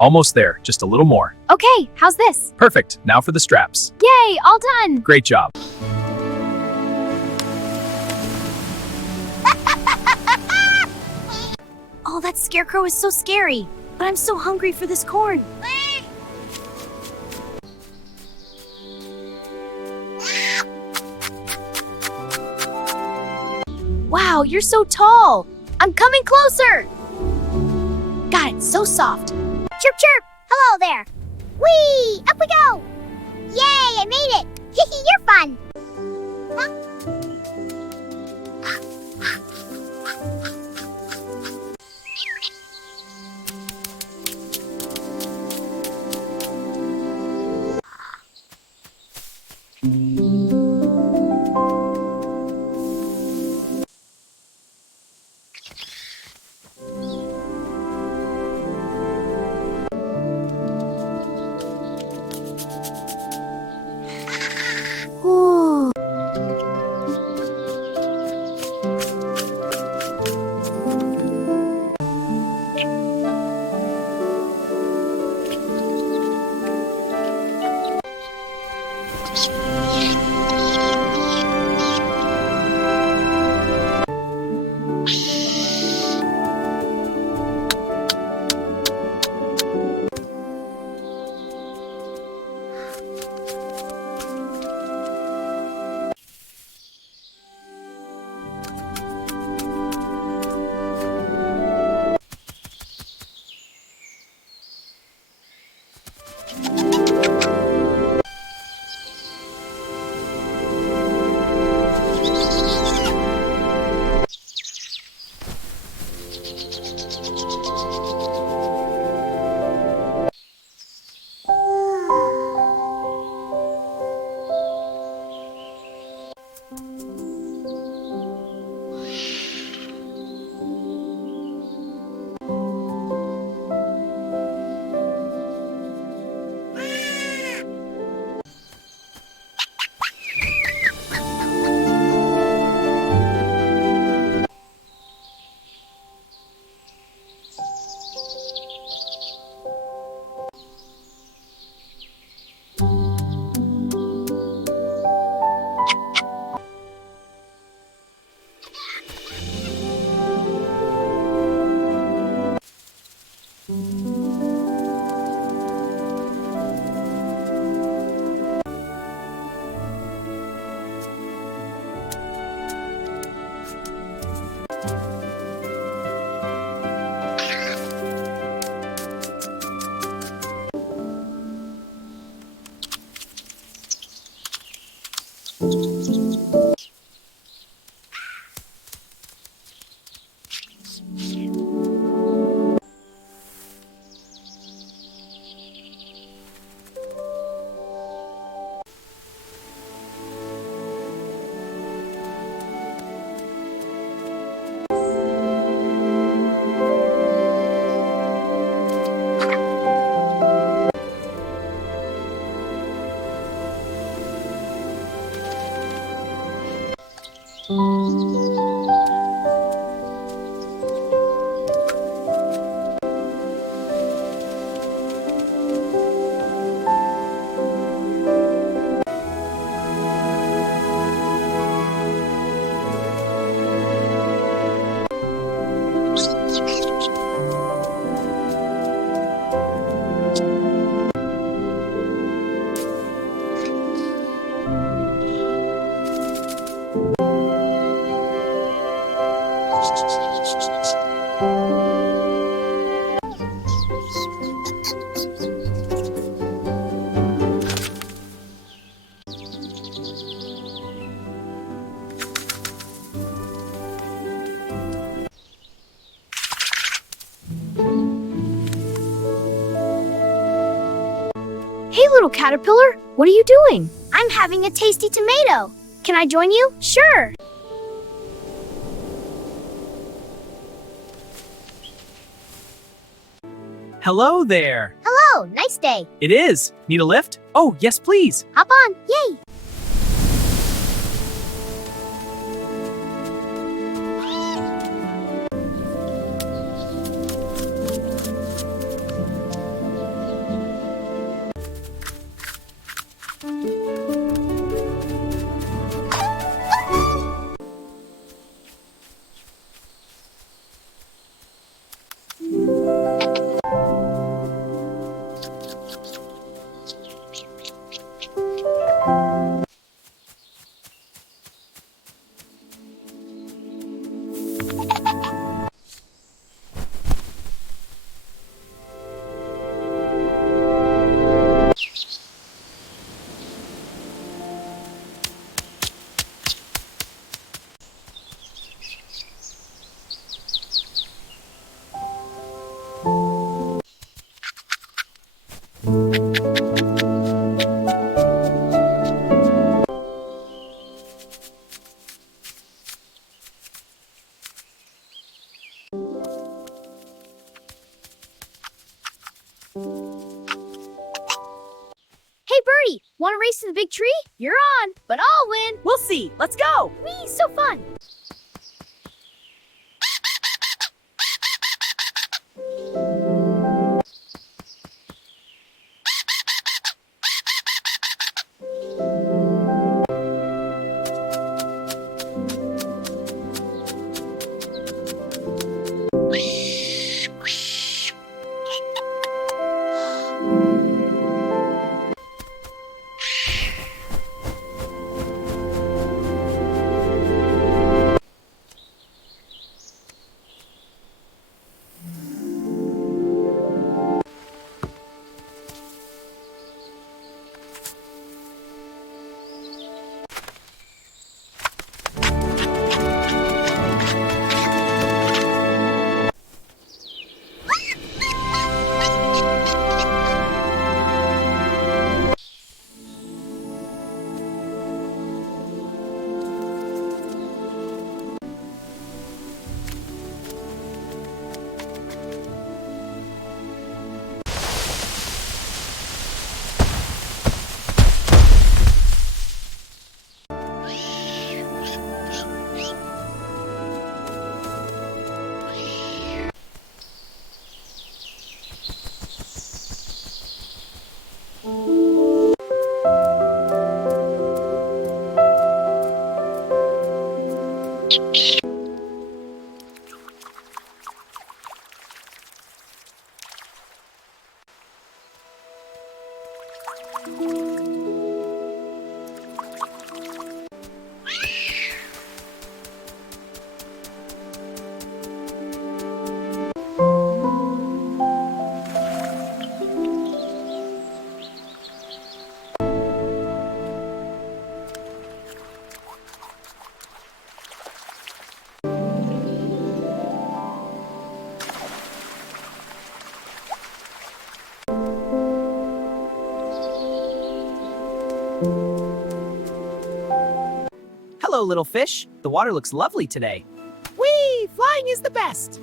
Almost there, just a little more. Okay, how's this? Perfect, now for the straps. Yay, all done! Great job. Oh, that scarecrow is so scary. But I'm so hungry for this corn. Wow, you're so tall. I'm coming closer. God, it's so soft. Chirp, chirp! Hello there! Whee! Up we go! Yay, I made it! You're fun! Ooh. Hey, little caterpillar, what are you doing? I'm having a tasty tomato. Can I join you? Sure. Hello there. Hello, nice day. It is. Need a lift? Oh, yes, please. Hop on. Yay. Hey, Birdie, want to race to the big tree? You're on, but I'll win. We'll see. Let's go. Whee, so fun. Hello, little fish. The water looks lovely today. Whee! Flying is the best.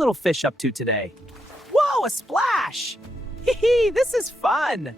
little fish up to today? Whoa, a splash! Hee hee, this is fun!